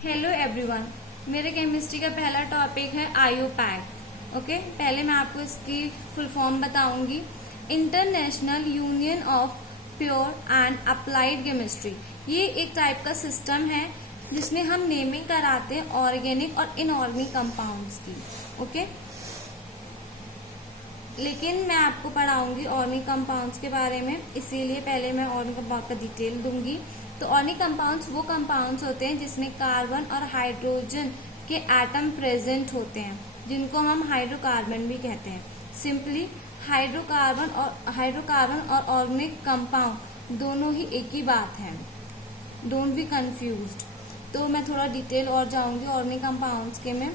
Hello everyone, मेरे chemistry का पहला टॉपिक है आईयूपैक। ओके, पहले मैं आपको इसकी फुल फॉर्म बताऊंगी। International union of pure and applied chemistry. ये एक टाइप का सिस्टम है जिसमें हम नेमिंग कराते हैं ऑर्गेनिक और इनऑर्गेनिक कंपाउंड्स की। ओके, लेकिन मैं आपको पढ़ाऊंगी ऑर्गेनिक कंपाउंड्स के बारे में, इसीलिए पहले मैं ऑर्गेनिक कंपाउंड का डिटेल दूंगी। तो ऑर्गेनिक कंपाउंड्स वो कंपाउंड्स होते हैं जिसमें कार्बन और हाइड्रोजन के एटम प्रेजेंट होते हैं, जिनको हम हाइड्रोकार्बन भी कहते हैं। सिंपली हाइड्रोकार्बन और ऑर्गेनिक कंपाउंड दोनों ही एक ही बात है, डोंट बी कंफ्यूज्ड। तो मैं थोड़ा डिटेल और जाऊंगी ऑर्गेनिक कंपाउंड्स के में।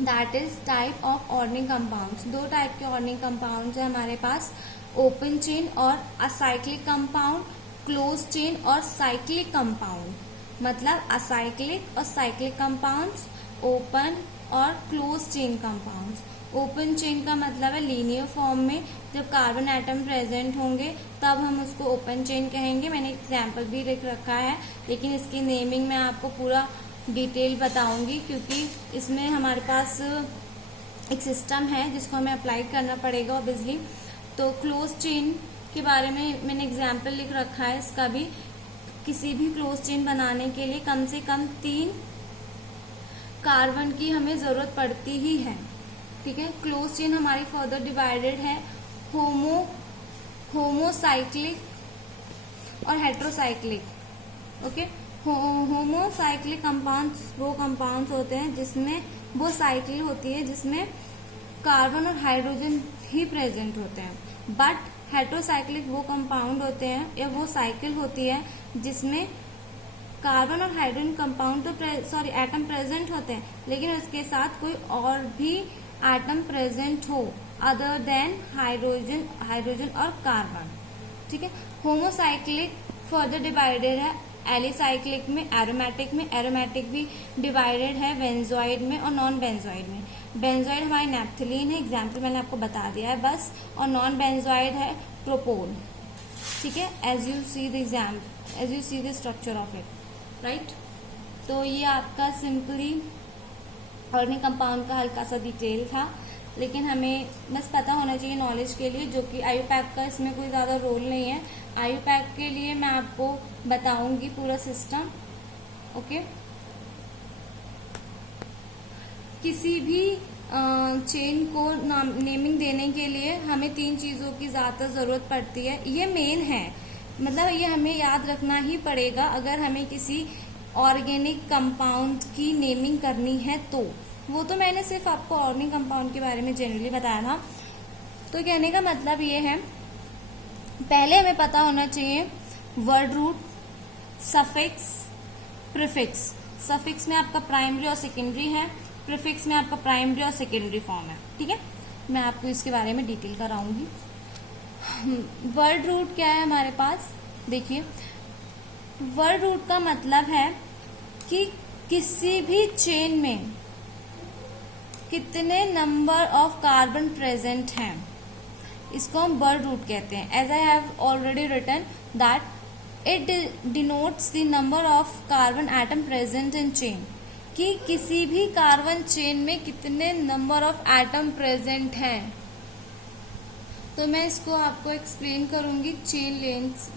That is type of organic compounds. दो टाइप के ऑर्गेनिक कंपाउंड्स है हमारे पास, ओपन चेन और असाइक्लिक कंपाउंड, क्लोज चेन और साइक्लिक कंपाउंड। मतलब असाइक्लिक और साइक्लिक कंपाउंड्स, ओपन और close chain compounds. Open chain का मतलब है लीनियर फॉर्म में जब कार्बन एटम प्रेजेंट होंगे तब हम उसको ओपन चेन कहेंगे। मैंने एग्जाम्पल भी लिख रखा है, लेकिन इसकी नेमिंग मैं आपको पूरा डिटेल बताऊंगी क्योंकि इसमें हमारे पास एक सिस्टम है जिसको हमें अप्लाई करना पड़ेगा ऑब्वियसली। तो क्लोज चेन के बारे में मैंने एग्जाम्पल लिख रखा है इसका भी। किसी भी क्लोज चेन बनाने के लिए कम से कम 3 कार्बन की हमें जरूरत पड़ती ही है। ठीक है, क्लोज चेन हमारी फर्दर डिवाइडेड है होमोसाइक्लिक और हेट्रोसाइक्लिक। ओके, होमोसाइक्लिक कंपाउंड्स वो कंपाउंड्स होते हैं जिसमें वो साइकिल होती है जिसमें कार्बन और हाइड्रोजन ही प्रेजेंट होते हैं। बट हेट्रोसाइक्लिक वो कंपाउंड होते हैं या वो साइकिल होती है जिसमें कार्बन और हाइड्रोजन कंपाउंड तो एटम प्रेजेंट होते हैं, लेकिन उसके साथ कोई और भी एटम प्रेजेंट हो अदर देन हाइड्रोजन और कार्बन। ठीक है, होमोसाइक्लिक फर्दर डिवाइडेड है एलिसाइक्लिक में, एरोमेटिक भी डिवाइडेड है बेंजोइड में और नॉन बेंजोइड में। बेंजोइड हमारी नैप्थलीन है, एग्जाम्पल मैंने आपको बता दिया है बस, और नॉन बेंजोइड है प्रोपोन। ठीक है, as you see the structure of it, right. तो ये आपका सिंपली ऑर्गेनिक कंपाउंड का हल्का सा डिटेल था, लेकिन हमें बस पता होना चाहिए नॉलेज के लिए, जो कि आईयूपैक का इसमें कोई ज़्यादा रोल नहीं है। आईयूपैक के लिए मैं आपको बताऊंगी पूरा सिस्टम। ओके, किसी भी चेन को नेमिंग देने के लिए हमें 3 चीज़ों की ज़्यादा ज़रूरत पड़ती है। ये मेन है, मतलब ये हमें याद रखना ही पड़ेगा अगर हमें किसी ऑर्गेनिक कंपाउंड की नेमिंग करनी है तो। वो तो मैंने सिर्फ आपको ऑर्गेनिक कंपाउंड के बारे में जनरली बताया था। तो कहने का मतलब ये है, पहले हमें पता होना चाहिए word root, suffix, prefix. Suffix में आपका प्राइमरी और सेकेंडरी है, प्रीफिक्स में आपका प्राइमरी और सेकेंडरी फॉर्म है। ठीक है, मैं आपको इसके बारे में डिटेल कराऊंगी। वर्ड रूट क्या है हमारे पास, देखिए वर्ड रूट का मतलब है कि किसी भी चेन में कितने नंबर ऑफ कार्बन प्रेजेंट हैं, इसको हम वर्ड रूट कहते हैं। As I have already written that it denotes the number of carbon atom present in chain, कि किसी भी कार्बन चेन में कितने नंबर ऑफ एटम प्रेजेंट हैं। तो मैं इसको आपको एक्सप्लेन करूंगी चेन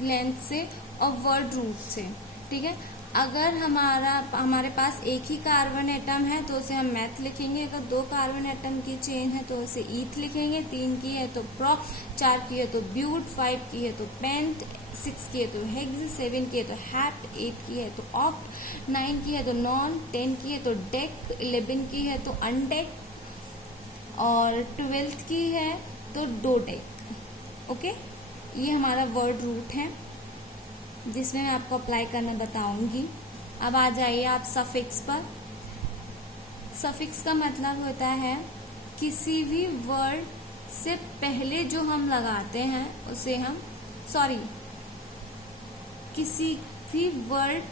लेंथ से और वर्ड रूट से। ठीक है, अगर हमारे पास एक ही कार्बन एटम है तो उसे हम मैथ लिखेंगे। अगर 2 कार्बन एटम की चेन है तो उसे ईथ लिखेंगे, 3 की है तो प्रोप, 4 की है तो ब्यूट, 5 की है तो पेंट, 6 की है तो हेक्स, 7 की है तो हैप्ट, 8 की है तो ऑक्ट, 9 की है तो नॉन, 10 की है तो डेक, 11 की है तो अनडेक और 12 की है तो डोडेक। ओके, ये हमारा वर्ड रूट है जिसमें मैं आपको अप्लाई करना बताऊंगी। अब आ जाइए आप सफिक्स पर। सफिक्स का मतलब होता है किसी भी वर्ड से पहले जो हम लगाते हैं उसे हम किसी भी वर्ड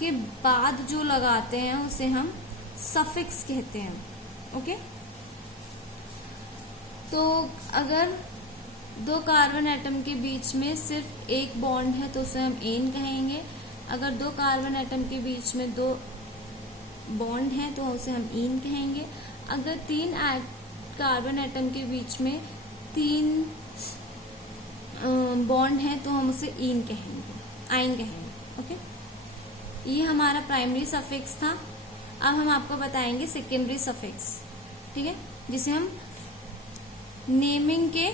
के बाद जो लगाते हैं उसे हम सफिक्स कहते हैं। ओके, तो अगर 2 कार्बन एटम के बीच में सिर्फ एक बॉन्ड है तो उसे हम एन कहेंगे। अगर दो कार्बन एटम के बीच में दो बॉन्ड है तो उसे हम इन कहेंगे। अगर तीन कार्बन एटम के बीच में तीन बॉन्ड है तो हम उसे इन कहेंगे, आइन कहेंगे। ओके, ये हमारा प्राइमरी सफिक्स था। अब हम आपको बताएंगे सेकेंडरी सफिक्स, ठीक है, जिसे हम नेमिंग के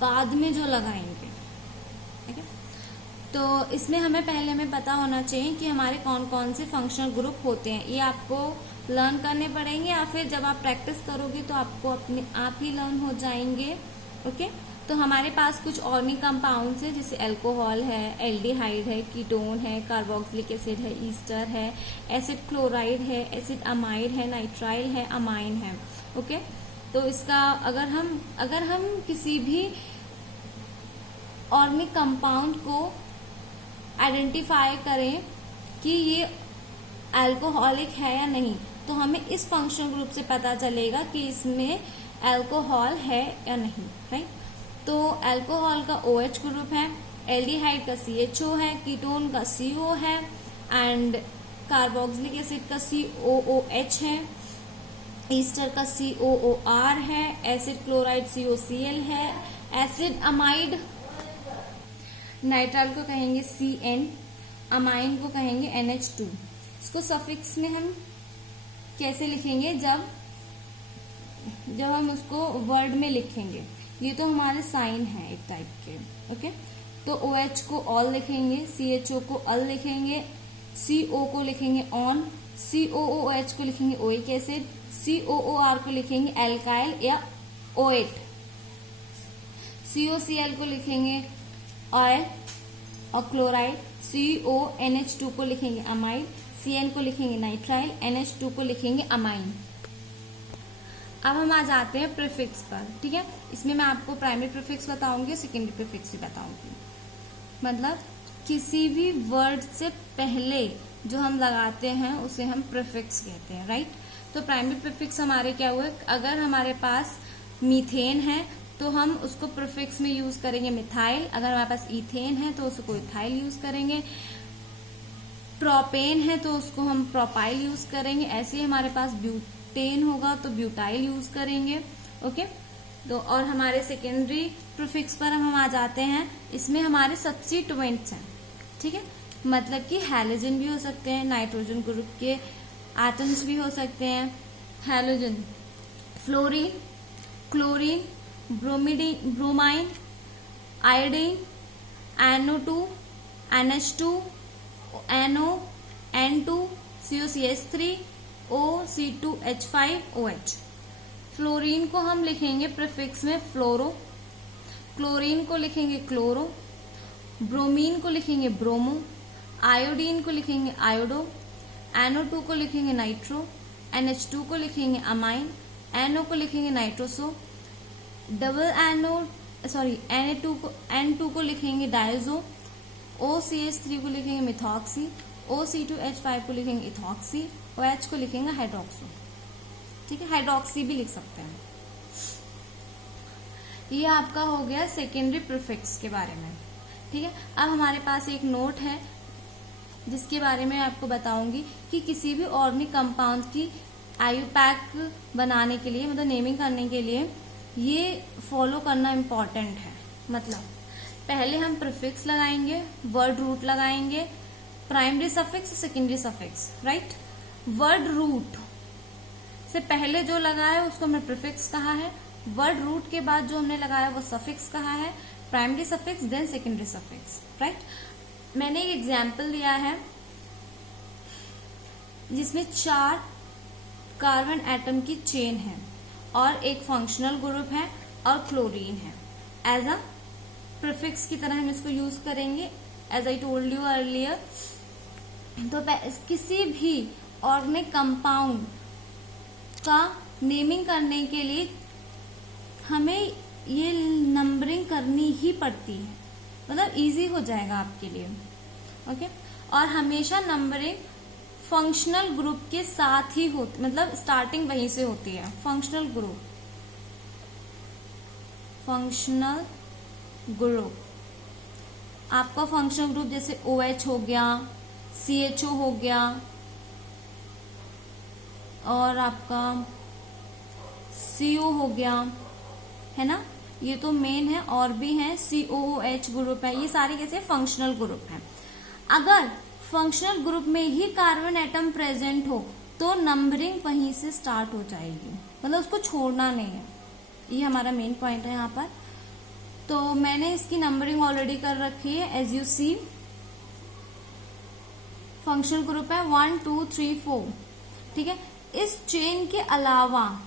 बाद में जो लगाएंगे। ठीक है, तो इसमें हमें पता होना चाहिए कि हमारे कौन कौन से फंक्शनल ग्रुप होते हैं। ये आपको लर्न करने पड़ेंगे या फिर जब आप प्रैक्टिस करोगे तो आपको अपने आप ही लर्न हो जाएंगे। ओके, तो हमारे पास कुछ ऑर्गेनिक कंपाउंड्स है, जैसे अल्कोहल है, एल्डिहाइड है, कीटोन है, कार्बोक्सिलिक एसिड है, ईस्टर है, एसिड क्लोराइड है, एसिड अमाइड है, नाइट्राइल है, अमाइन है। ओके, तो इसका अगर हम किसी भी ऑर्गेनिक कंपाउंड को आइडेंटिफाई करें कि ये अल्कोहलिक है या नहीं, तो हमें इस फंक्शनल ग्रुप से पता चलेगा कि इसमें अल्कोहल है या नहीं। राइट, तो अल्कोहल का OH ग्रुप है, एल्डिहाइड का CHO है, कीटोन का CO है, एंड कार्बोक्सिलिक एसिड का COOH है, ईस्टर का COOR है, एसिड क्लोराइड COCl है, एसिड अमाइड नाइट्राइल को कहेंगे CN, अमाइन को कहेंगे NH2। इसको सफिक्स में हम कैसे लिखेंगे, जब हम उसको वर्ड में लिखेंगे। ये तो हमारे साइन है एक टाइप के। ओके, तो OH को ऑल लिखेंगे, CHO को अल लिखेंगे, CO को लिखेंगे ऑन, COOH को लिखेंगे ओइक एसिड, COOR को लिखेंगे एल्काइल या ओएट, COCl को लिखेंगे ऑयल और क्लोराइड, CONH2 को लिखेंगे अमाइड, CN को लिखेंगे नाइट्राइल, NH2 को लिखेंगे अमाइन। अब हम आ जाते हैं प्रीफिक्स पर। ठीक है, इसमें मैं आपको प्राइमरी प्रीफिक्स बताऊंगी और सेकेंडरी प्रीफिक्स भी बताऊंगी। मतलब किसी भी वर्ड से पहले जो हम लगाते हैं उसे हम प्रीफिक्स कहते हैं। राइट, तो प्राइमरी प्रीफिक्स हमारे क्या हुए, अगर हमारे पास मीथेन है तो हम उसको प्रीफिक्स में यूज करेंगे मिथाइल, अगर हमारे पास इथेन है तो उसको इथाइल यूज करेंगे, प्रोपेन है तो उसको हम प्रोपाइल यूज करेंगे, ऐसे ही हमारे पास ब्यूटेन होगा तो ब्यूटाइल यूज करेंगे। ओके, तो और हमारे सेकेंडरी प्रीफिक्स पर हम आ जाते हैं। इसमें हमारे सब्स्टिट्यूएंट्स हैं। ठीक है, मतलब कि हैलोजन भी हो सकते हैं, नाइट्रोजन ग्रुप के एटम्स भी हो सकते हैं। Halogen fluorine, chlorine, bromine, iodine, NO2, NH2, NO, N2, COCH3, OC2H5OH। Fluorine को हम लिखेंगे प्रीफिक्स में फ्लोरो, क्लोरीन को लिखेंगे क्लोरो, ब्रोमीन को लिखेंगे ब्रोमो, आयोडीन को लिखेंगे आयोडो, NO2 को लिखेंगे नाइट्रो, NH2 को लिखेंगे अमाइन, NO को लिखेंगे नाइट्रोसो, N2 को लिखेंगे डायजो, OCH3 को लिखेंगे मिथॉक्सी, OC2H5 को लिखेंगे इथॉक्सी, OH को लिखेंगे हाइड्रोक्सो। ठीक है, हाइड्रोक्सी भी लिख सकते हैं। ये आपका हो गया सेकेंडरी प्रीफिक्स के बारे में। ठीक है, अब हमारे पास एक नोट है जिसके बारे में आपको बताऊंगी कि किसी भी ऑर्गेनिक कंपाउंड की IUPAC बनाने के लिए, मतलब नेमिंग करने के लिए ये फॉलो करना इम्पोर्टेंट है। मतलब पहले हम प्रीफिक्स लगाएंगे, वर्ड रूट लगाएंगे, primary suffix, secondary suffix. Right, word root से पहले जो लगाया उसको हमने प्रीफिक्स कहा है, वर्ड रूट के बाद जो हमने लगाया वो सफिक्स कहा है, primary suffix then secondary suffix. Right, मैंने एक एग्जाम्पल दिया है जिसमें 4 कार्बन एटम की चेन है और एक फंक्शनल ग्रुप है और क्लोरीन है। एज अ प्रीफिक्स की तरह हम इसको यूज करेंगे, as I told you earlier. तो किसी भी ऑर्गेनिक कंपाउंड का नेमिंग करने के लिए हमें ये नंबरिंग करनी ही पड़ती है, मतलब इजी हो जाएगा आपके लिए। ओके, और हमेशा नंबरिंग फंक्शनल ग्रुप के साथ ही होती, मतलब स्टार्टिंग वहीं से होती है। फंक्शनल ग्रुप आपका फंक्शनल ग्रुप जैसे OH हो गया, CHO हो गया, और आपका CO हो गया, है ना, ये तो मेन है, और भी है COOH ग्रुप है, ये सारे कैसे फंक्शनल ग्रुप हैं। अगर फंक्शनल ग्रुप में ही कार्बन एटम प्रेजेंट हो तो नंबरिंग वहीं से स्टार्ट हो जाएगी, मतलब उसको छोड़ना नहीं है, ये हमारा मेन पॉइंट है यहाँ पर। तो मैंने इसकी नंबरिंग ऑलरेडी कर रखी है, as you see. Functional group है 1 2 3 4, ठीक है। इस चेन के अलावा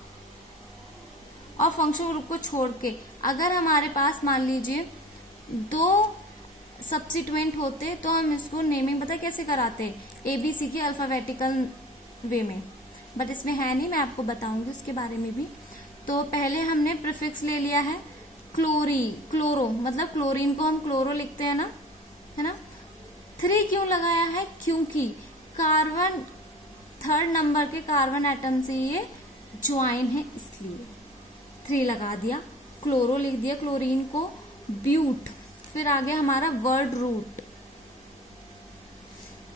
और फंक्शनल ग्रुप को छोड़ के अगर हमारे पास मान लीजिए 2 सब्सिट्यूएंट होते तो हम इसको नेमिंग पता कैसे कराते, ABC की अल्फाबेटिकल वे में, बट इसमें है नहीं, मैं आपको बताऊंगी उसके बारे में भी। तो पहले हमने प्रीफिक्स ले लिया है क्लोरो, मतलब क्लोरीन को हम क्लोरो लिखते हैं ना, है ना। 3 क्यों लगाया है, क्योंकि कार्बन 3rd नंबर के कार्बन एटम से ये ज्वाइन है, इसलिए 3 लगा दिया। क्लोरो लिख दिया क्लोरीन को, ब्यूट, फिर आ गया हमारा वर्ड रूट,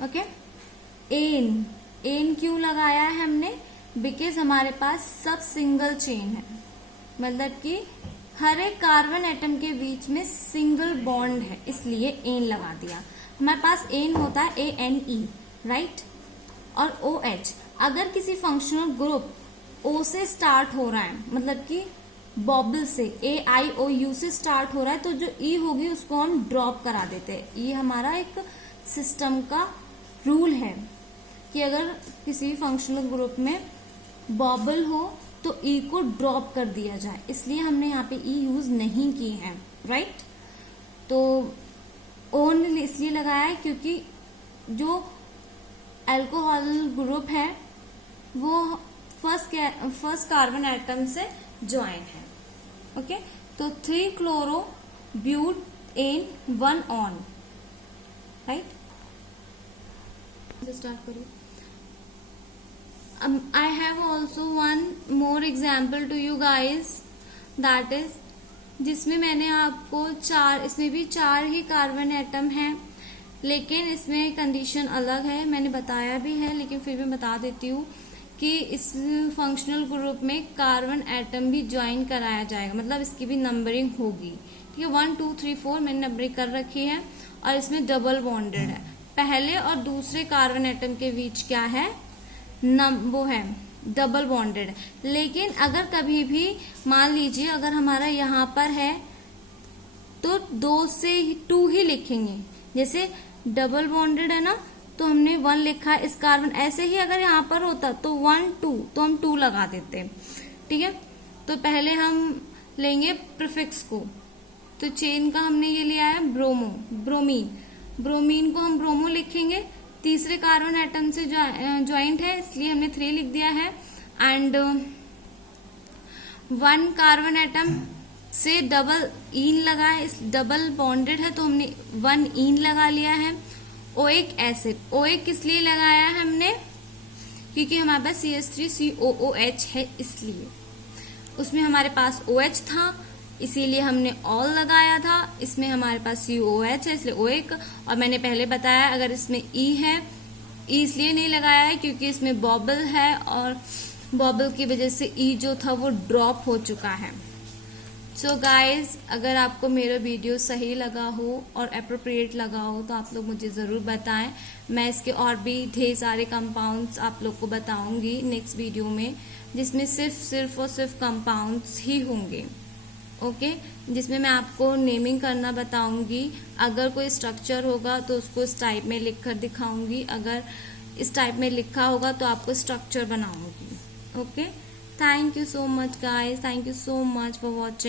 ओके। एन क्यों लगाया है हमने, बिकॉज हमारे पास सब सिंगल चेन है, मतलब कि हर एक कार्बन एटम के बीच में सिंगल बॉन्ड है, इसलिए एन लगा दिया। हमारे पास एन होता है ANE, राइट, और OH। अगर किसी फंक्शनल ग्रुप O से स्टार्ट हो रहा है, मतलब कि बॉबल से AIOU से स्टार्ट हो रहा है, तो जो E होगी उसको हम ड्रॉप करा देते हैं। ये हमारा एक सिस्टम का रूल है कि अगर किसी फंक्शनल ग्रुप में बॉबल हो तो E को ड्रॉप कर दिया जाए, इसलिए हमने यहाँ पे E यूज नहीं की है, राइट। तो ओनली इसलिए लगाया है क्योंकि जो अल्कोहल ग्रुप है वो फर्स्ट कार्बन एटम से ज्वाइन है, ओके। तो 3 chloro but ene 1 one, right. Start करिए। I have also one more example to you guys, that is जिसमें मैंने आपको 4, इसमें भी 4 ही कार्बन एटम हैं, लेकिन इसमें कंडीशन अलग है, मैंने बताया भी है लेकिन फिर भी बता देती हूँ कि इस फंक्शनल ग्रुप में कार्बन एटम भी ज्वाइन कराया जाएगा, मतलब इसकी भी नंबरिंग होगी, ठीक है। 1 2 3 4 मैंने नंबरिंग कर रखी है, और इसमें डबल बॉन्डेड है। पहले और दूसरे कार्बन एटम के बीच क्या है, वो है डबल बॉन्डेड। लेकिन अगर कभी भी मान लीजिए अगर हमारा यहाँ पर है तो 2 से 2 ही लिखेंगे, जैसे डबल बॉन्डेड है ना, तो हमने 1 लिखा है इस कार्बन, ऐसे ही अगर यहाँ पर होता तो 1 2 तो हम 2 लगा देते, ठीक है। तो पहले हम लेंगे प्रीफिक्स को, तो चेन का हमने ये लिया है ब्रोमीन को हम ब्रोमो लिखेंगे, तीसरे कार्बन एटम से ज्वाइंट है इसलिए हमने 3 लिख दिया है। एंड 1 कार्बन एटम से डबल ईन लगा है, इस डबल बॉन्डेड है तो हमने 1 ईन लगा लिया है। ओइक एसिड, ओइक किस लिए लगाया है हमने, क्योंकि हमारे पास CH3COOH है, इसलिए उसमें हमारे पास OH था इसीलिए हमने ऑल लगाया था, इसमें हमारे पास COOH है इसलिए ओइक। और मैंने पहले बताया अगर इसमें E है, E इसलिए नहीं लगाया है क्योंकि इसमें बॉबल है और बॉबल की वजह से E जो था वो ड्रॉप हो चुका है। सो गाइज, अगर आपको मेरा वीडियो सही लगा हो और अप्रोप्रिएट लगा हो तो आप लोग मुझे ज़रूर बताएं, मैं इसके और भी ढेर सारे कंपाउंड्स आप लोग को बताऊंगी नेक्स्ट वीडियो में, जिसमें सिर्फ और सिर्फ कंपाउंड्स ही होंगे, ओके। जिसमें मैं आपको नेमिंग करना बताऊंगी, अगर कोई स्ट्रक्चर होगा तो उसको इस टाइप में लिखकर दिखाऊंगी, अगर इस टाइप में लिखा होगा तो आपको स्ट्रक्चर बनाऊंगी, okay. Thank you so much guys, thank you so much for watching.